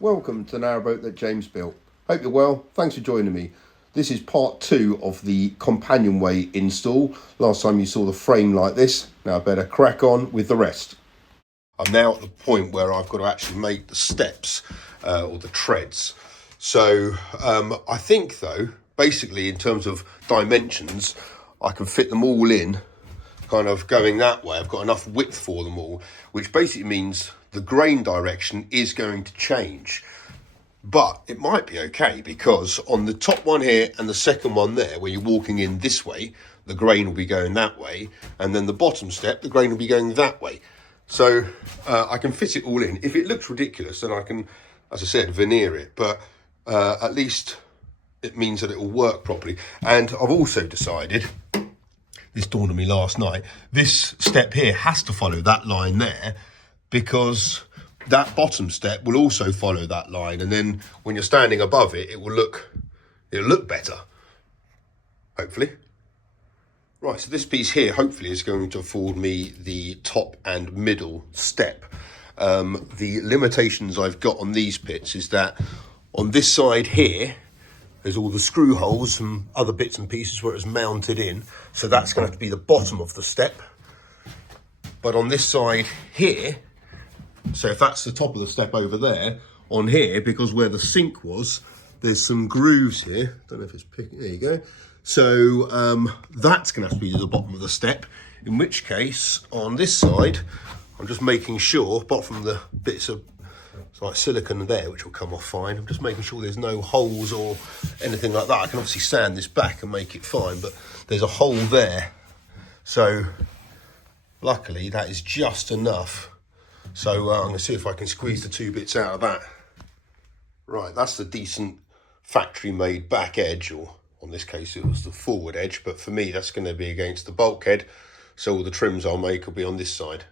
Welcome to the Narrowboat that James built. Hope you're well. Thanks for joining me. This is part 2 of the companionway install. Last time you saw the frame like this. Now I better crack on with the rest. I'm now at the point where I've got to actually make the steps or the treads. So I think though, basically in terms of dimensions, I can fit them all in kind of going that way. I've got enough width for them all, which basically means the grain direction is going to change. But it might be okay, because on the top one here and the second one there, where you're walking in this way, the grain will be going that way, and then the bottom step, the grain will be going that way. So I can fit it all in. If it looks ridiculous, then I can, as I said, veneer it, but at least it means that it will work properly. And I've also decided, this dawned on me last night, this step here has to follow that line there, because that bottom step will also follow that line, and then when you're standing above it, it'll look better, hopefully. Right, so this piece here hopefully is going to afford me the top and middle step. The limitations I've got on these bits is that on this side here, there's all the screw holes and other bits and pieces where it's mounted in, so that's going to have to be the bottom of the step. But on this side here, so if that's the top of the step over there, on here, because where the sink was, there's some grooves here. Don't know if it's picking, there you go. So that's going to have to be the bottom of the step, in which case, on this side, I'm just making sure, apart from the bits of like silicone there, which will come off fine, I'm just making sure there's no holes or anything like that. I can obviously sand this back and make it fine, but there's a hole there. So luckily that is just enough. So I'm going to see if I can squeeze the two bits out of that. Right, that's the decent factory-made back edge, or in this case it was the forward edge, but for me that's going to be against the bulkhead, so all the trims I'll make will be on this side.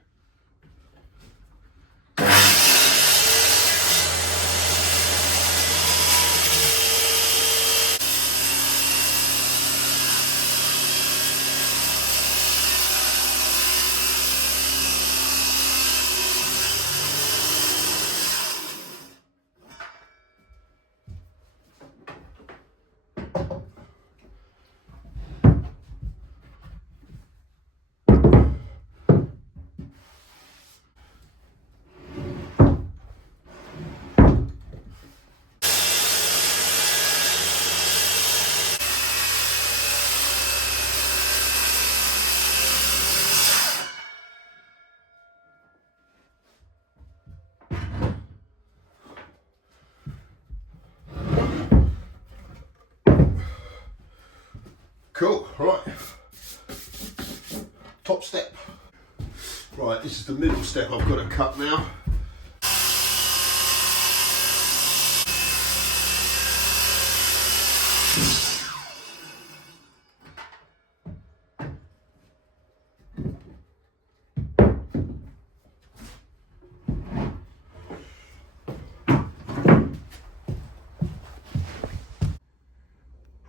Cool, right, top step. Right, this is the middle step I've got to cut now.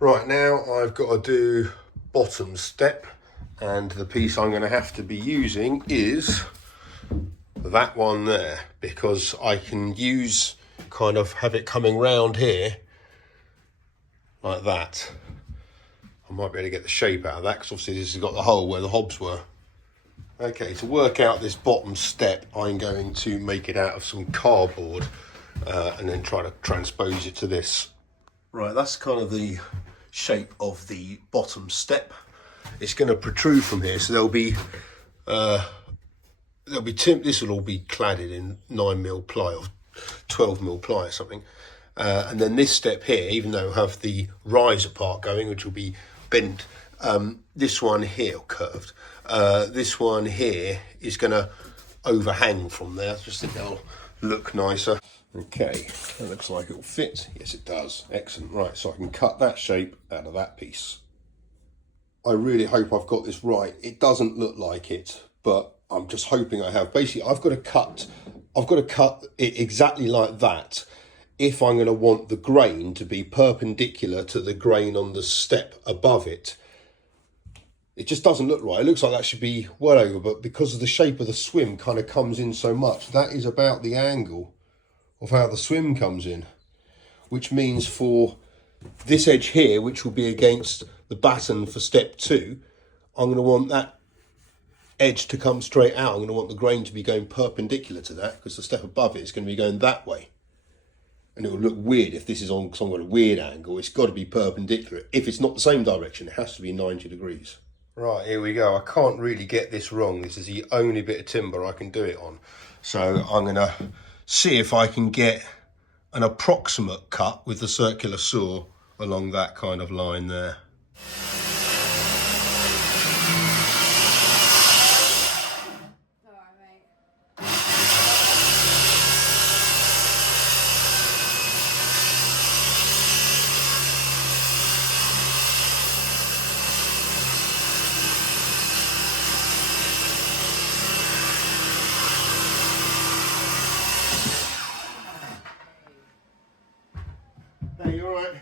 Right, now I've got to do bottom step, and the piece I'm going to have to be using is that one there, because I can use, kind of have it coming round here like that. I might be able to get the shape out of that, because obviously this has got the hole where the hobs were. Okay, to work out this bottom step, I'm going to make it out of some cardboard and then try to transpose it to this. Right, that's kind of the shape of the bottom step. It's going to protrude from here, so there'll be this will all be cladded in 9mm ply or 12mm ply or something, and then this step here, even though I have the riser part going, which will be bent, this one here, curved, this one here is going to overhang from there. I just think that'll look nicer. Okay, that looks like it will fit. Yes, it does. Excellent. Right, so I can cut that shape out of that piece. I really hope I've got this right. It doesn't look like it, but I'm just hoping I have. Basically, I've got to cut it exactly like that if I'm going to want the grain to be perpendicular to the grain on the step above it. It just doesn't look right. It looks like that should be well over, but because of the shape of the swim kind of comes in so much, that is about the angle of how the swim comes in, which means for this edge here, which will be against the batten for step 2, I'm going to want that edge to come straight out. I'm going to want the grain to be going perpendicular to that, because the step above it is going to be going that way. And it will look weird if this is on some kind of weird angle. It's got to be perpendicular. If it's not the same direction, it has to be 90 degrees. Right, here we go. I can't really get this wrong. This is the only bit of timber I can do it on. So I'm going to see if I can get an approximate cut with the circular saw along that kind of line there. Hey, you alright?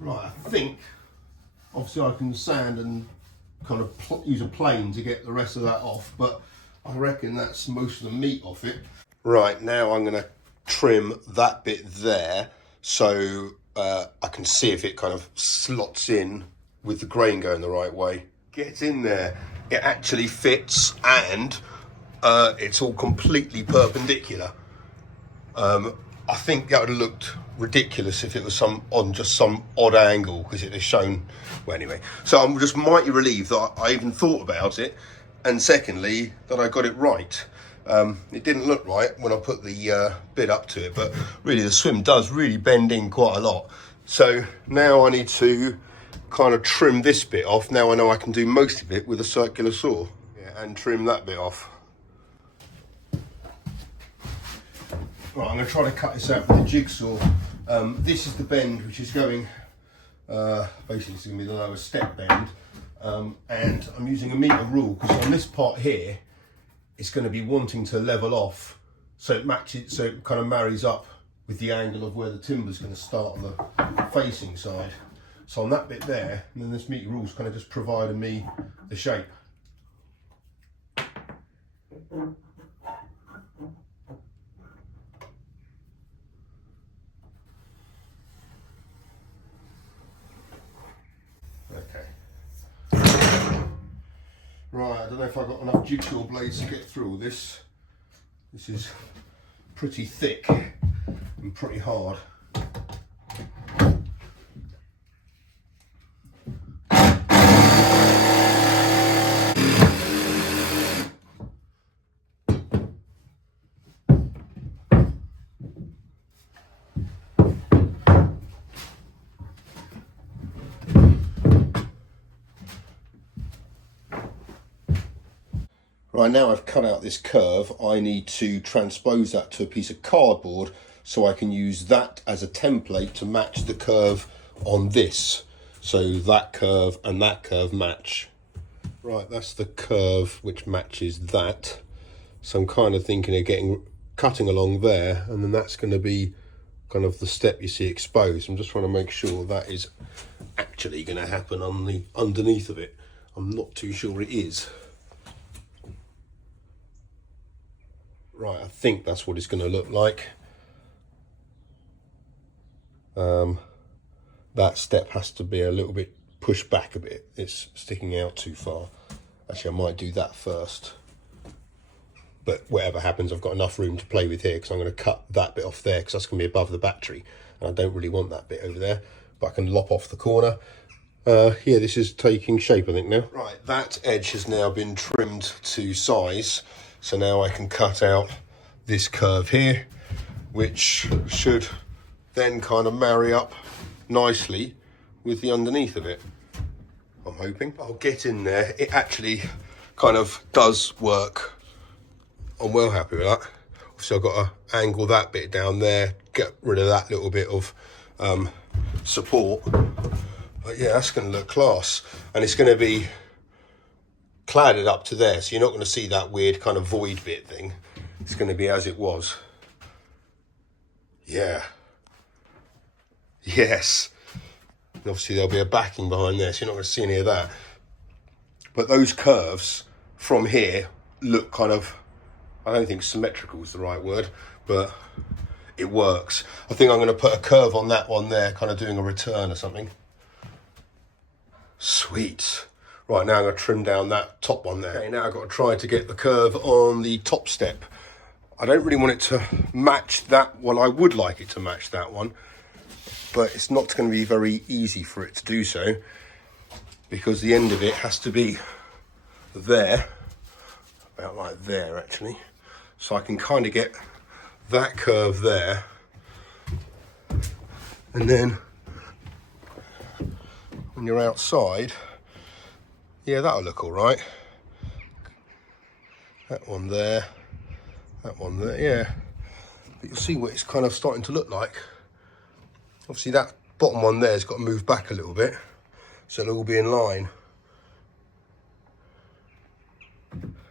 Right, I think obviously I can sand and kind of use a plane to get the rest of that off, but I reckon that's most of the meat off it. Right, now I'm going to trim that bit there so I can see if it kind of slots in with the grain going the right way. Gets in there, it actually fits, and it's all completely perpendicular. I think that would have looked ridiculous if it was just some odd angle, because it has shown. Well, anyway, so I'm just mighty relieved that I even thought about it, and secondly that I got it right. It didn't look right when I put the bit up to it, but really the swim does really bend in quite a lot. So now I need to kind of trim this bit off. Now I know I can do most of it with a circular saw, and trim that bit off. Right, I'm going to try to cut this out with a jigsaw. This is the bend which is going, basically it's going to be the lower step bend, and I'm using a metre rule because on this part here it's going to be wanting to level off so it matches, so it kind of marries up with the angle of where the timber's going to start on the facing side. So on that bit there, and then this metre rule's kind of just providing me the shape. Right, I don't know if I've got enough jigsaw blades to get through all this. This is pretty thick and pretty hard. Right, now I've cut out this curve, I need to transpose that to a piece of cardboard so I can use that as a template to match the curve on this. So that curve and that curve match. Right, that's the curve which matches that. So I'm kind of thinking of cutting along there, and then that's going to be kind of the step you see exposed. I'm just trying to make sure that is actually going to happen on the underneath of it. I'm not too sure it is. Right, I think that's what it's going to look like. That step has to be a little bit pushed back a bit. It's sticking out too far. Actually, I might do that first. But whatever happens, I've got enough room to play with here, because I'm going to cut that bit off there because that's going to be above the battery. And I don't really want that bit over there. But I can lop off the corner. Yeah, this is taking shape, I think, now. Right, that edge has now been trimmed to size. So now I can cut out this curve here, which should then kind of marry up nicely with the underneath of it. I'm hoping. I'll get in there. It actually kind of does work. I'm well happy with that. So I've got to angle that bit down there, get rid of that little bit of support. But yeah, that's going to look class. And it's going to be cladded up to there, so you're not going to see that weird kind of void bit thing. It's going to be as it was. Yeah. Yes. And obviously there'll be a backing behind there, so you're not going to see any of that. But those curves from here look kind of, I don't think symmetrical is the right word, but it works. I think I'm going to put a curve on that one there, kind of doing a return or something. Sweet. Right, now I'm going to trim down that top one there. Okay, now I've got to try to get the curve on the top step. I don't really want it to match that. Well, I would like it to match that one, but it's not going to be very easy for it to do so, because the end of it has to be there, about like there actually. So I can kind of get that curve there, and then when you're outside, yeah, that'll look all right. That one there, yeah. But you'll see what it's kind of starting to look like. Obviously that bottom one there's got to move back a little bit, so it'll all be in line.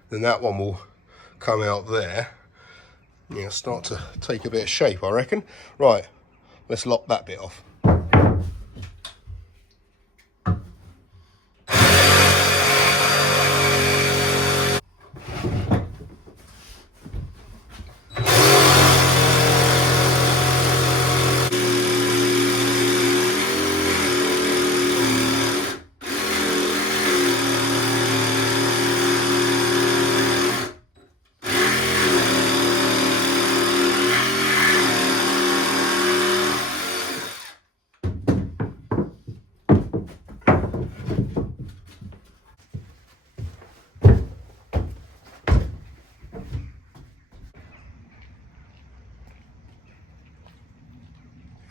Then that one will come out there. Yeah, start to take a bit of shape, I reckon. Right, let's lock that bit off.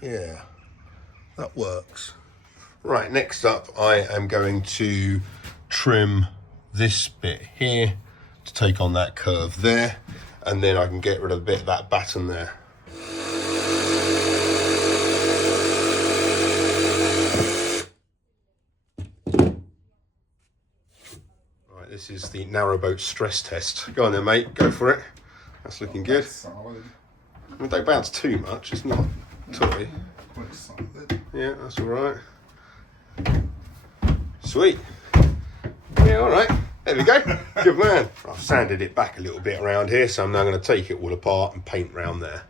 Yeah, that works. Right, next up I am going to trim this bit here to take on that curve there, and then I can get rid of a bit of that batten there. Right, this is the Narrowboat stress test. Go on then, mate, go for it. That's looking good. I mean, don't bounce too much, it's not toy. Yeah, that's all right. Sweet. Yeah, all right. There we go. Good man. I've sanded it back a little bit around here, so I'm now going to take it all apart and paint round there.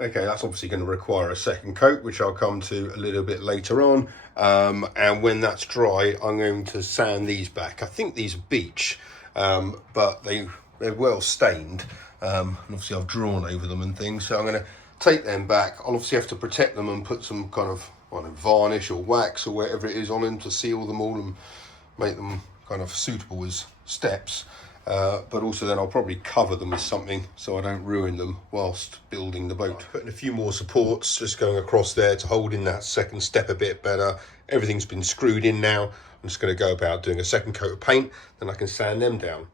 Okay, that's obviously going to require a second coat, which I'll come to a little bit later on. And when that's dry, I'm going to sand these back. I think these are beech, but they're well stained. And obviously I've drawn over them and things, so I'm going to take them back. I'll obviously have to protect them and put some kind of, I don't know, varnish or wax or whatever it is on them to seal them all and make them kind of suitable as steps. But also then I'll probably cover them with something so I don't ruin them whilst building the boat. Putting a few more supports just going across there to hold in that second step a bit better. Everything's been screwed in now. I'm just going to go about doing a second coat of paint, then I can sand them down.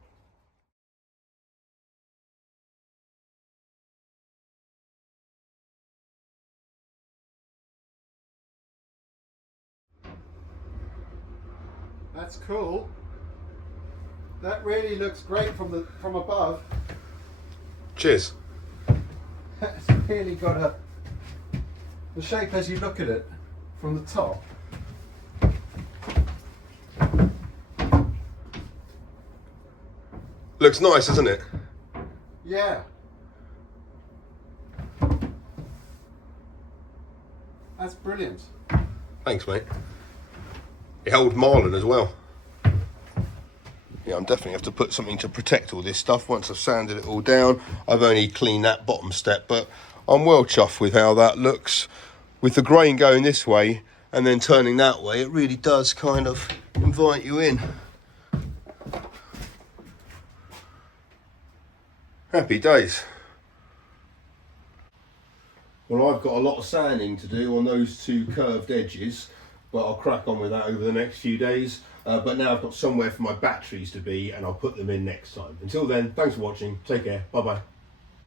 That's cool. That really looks great from above. Cheers. It's really got the shape as you look at it from the top. Looks nice, doesn't it? Yeah. That's brilliant. Thanks, mate. It held Marlon as well. Yeah, I'm definitely have to put something to protect all this stuff. Once I've sanded it all down, I've only cleaned that bottom step, but I'm well chuffed with how that looks. With the grain going this way and then turning that way, it really does kind of invite you in. Happy days. Well, I've got a lot of sanding to do on those two curved edges, but I'll crack on with that over the next few days. But now I've got somewhere for my batteries to be, and I'll put them in next time. Until then, thanks for watching. Take care. Bye bye.